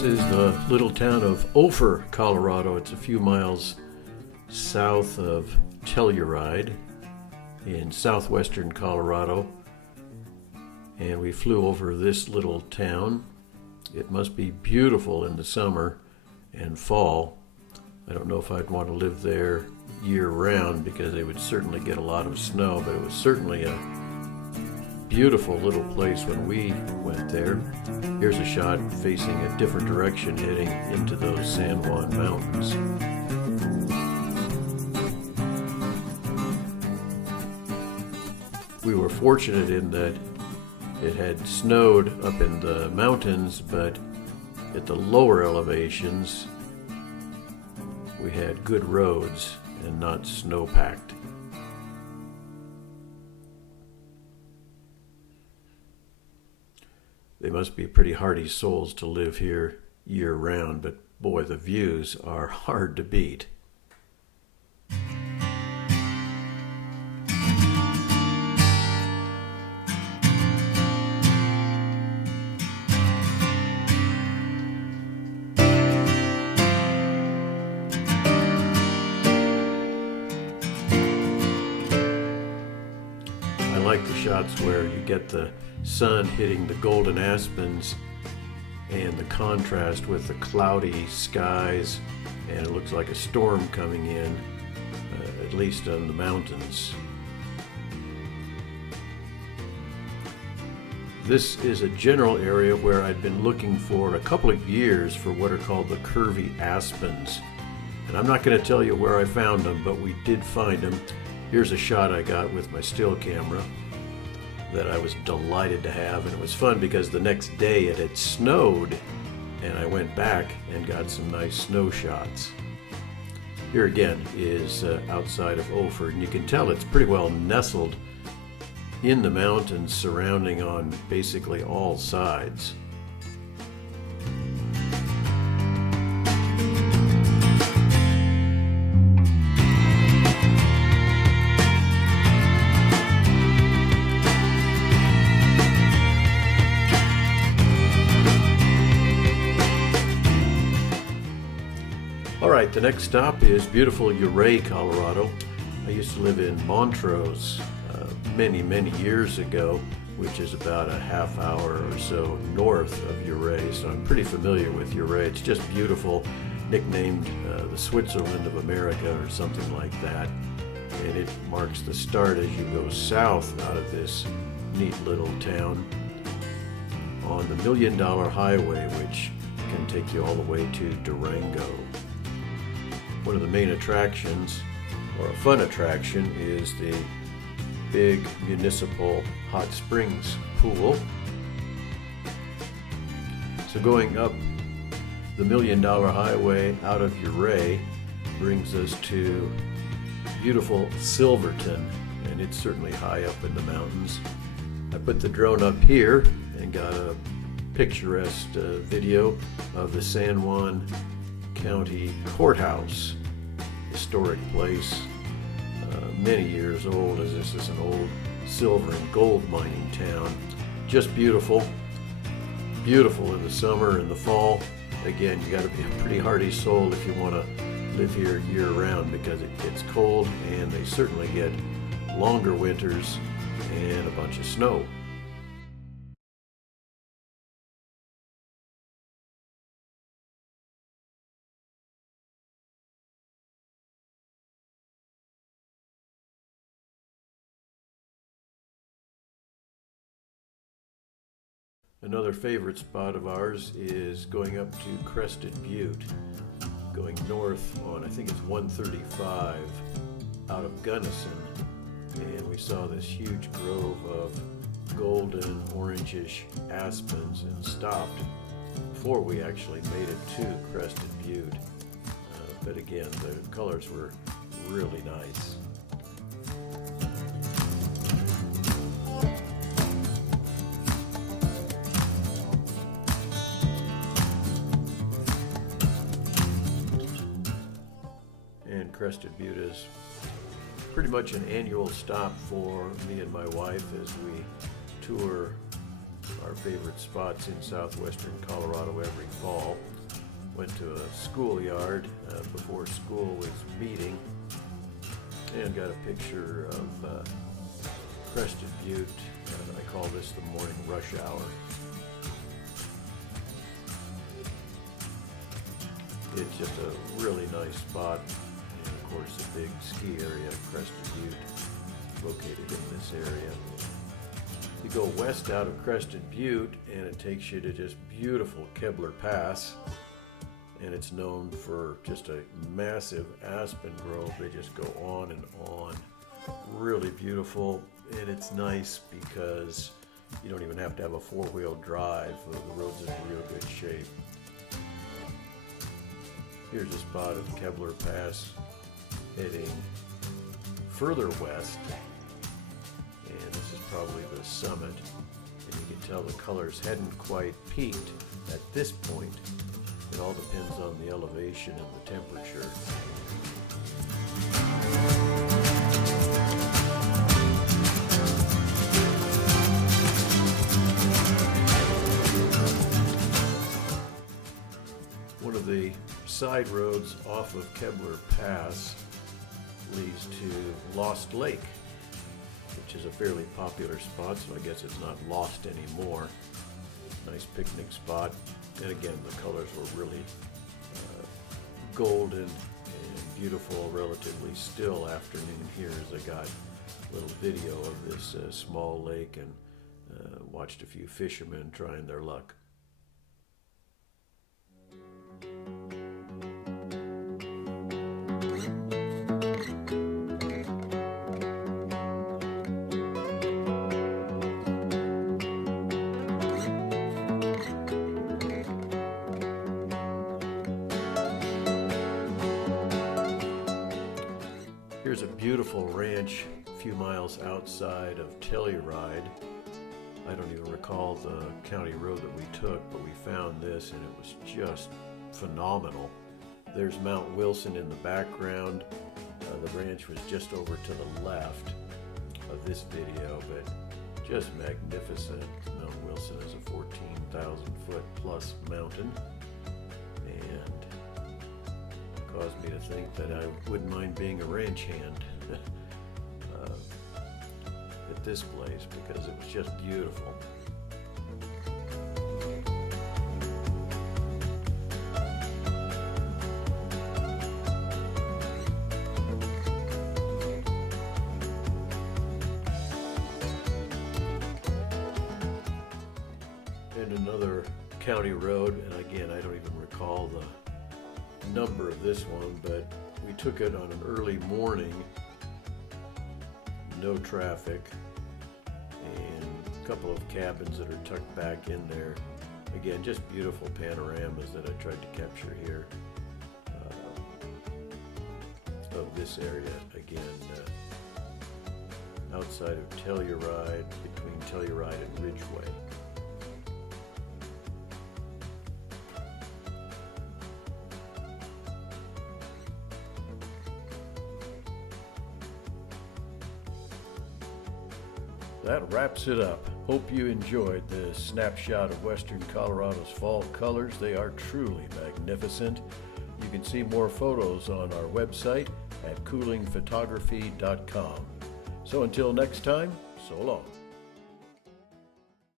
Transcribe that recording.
This is the little town of Ophir, Colorado. It's a few miles south of Telluride in southwestern Colorado. And we flew over this little town. It must be beautiful in the summer and fall. I don't know if I'd want to live there year-round because they would certainly get a lot of snow, but it was certainly a beautiful little place when we went there. Here's a shot facing a different direction heading into those San Juan Mountains. We were fortunate in that it had snowed up in the mountains, but at the lower elevations we had good roads and not snow-packed. They must be pretty hardy souls to live here year-round, but boy, the views are hard to beat. I like the shots where you get the sun hitting the golden aspens and the contrast with the cloudy skies, and it looks like a storm coming in, at least on the mountains. This is a general area where I'd been looking for a couple of years for what are called the curvy aspens. And I'm not going to tell you where I found them, but we did find them. Here's a shot I got with my still camera that I was delighted to have, and it was fun because the next day it had snowed and I went back and got some nice snow shots. Here again is outside of Ophir, and you can tell it's pretty well nestled in the mountains surrounding on basically all sides. All right, the next stop is beautiful Uray, Colorado. I used to live in Montrose many years ago, which is about a half hour or so north of Uray, so I'm pretty familiar with Uray. It's just beautiful, nicknamed the Switzerland of America or something like that. And it marks the start as you go south out of this neat little town on the $1 Million Highway, which can take you all the way to Durango. One of the main attractions, or a fun attraction, is the big municipal hot springs pool. So going up the $1 Million Highway out of Uray brings us to beautiful Silverton, and it's certainly high up in the mountains. I put the drone up here and got a picturesque video of the San Juan County Courthouse, historic place, many years old, as this is an old silver and gold mining town. Just beautiful, beautiful in the summer and the fall. Again, you got to be a pretty hardy soul if you want to live here year-round, because it gets cold and they certainly get longer winters and a bunch of snow. Another favorite spot of ours is going up to Crested Butte, going north on, I think it's 135 out of Gunnison, and we saw this huge grove of golden orangish aspens and stopped before we actually made it to Crested Butte. But again, the colors were really nice. And Crested Butte is pretty much an annual stop for me and my wife as we tour our favorite spots in southwestern Colorado every fall. Went to a schoolyard before school was meeting and got a picture of Crested Butte. I call this the morning rush hour. It's just a really nice spot, and of course a big ski area, Crested Butte, located in this area. You go west out of Crested Butte and it takes you to just beautiful Kebler Pass, and it's known for just a massive aspen grove. They just go on and on. Really beautiful, and it's nice because you don't even have to have a four-wheel drive. The road's in real good shape. Here's a spot of Kebler Pass heading further west, and this is probably the summit, and you can tell the colors hadn't quite peaked at this point. It all depends on the elevation and the temperature. One of the side roads off of Kebler Pass leads to Lost Lake, which is a fairly popular spot, so I guess it's not lost anymore. Nice picnic spot, and again the colors were really golden and beautiful. Relatively still afternoon here as I got a little video of this small lake and watched a few fishermen trying their luck. Here's a beautiful ranch a few miles outside of Telluride. I don't even recall the county road that we took, but we found this and it was just phenomenal. There's Mount Wilson in the background. The ranch was just over to the left of this video, but just magnificent. Mount Wilson is a 14,000 foot plus mountain, and caused me to think that I wouldn't mind being a ranch hand at this place because it was just beautiful. And another county road, and again I don't even recall the number of this one, but we took it on an early morning, no traffic, and a couple of cabins that are tucked back in there. Again, just beautiful panoramas that I tried to capture here of this area. Again, outside of Telluride, between Telluride and Ridgeway. That wraps it up. Hope you enjoyed this snapshot of Western Colorado's fall colors. They are truly magnificent. You can see more photos on our website at coolingphotography.com. So until next time, so long.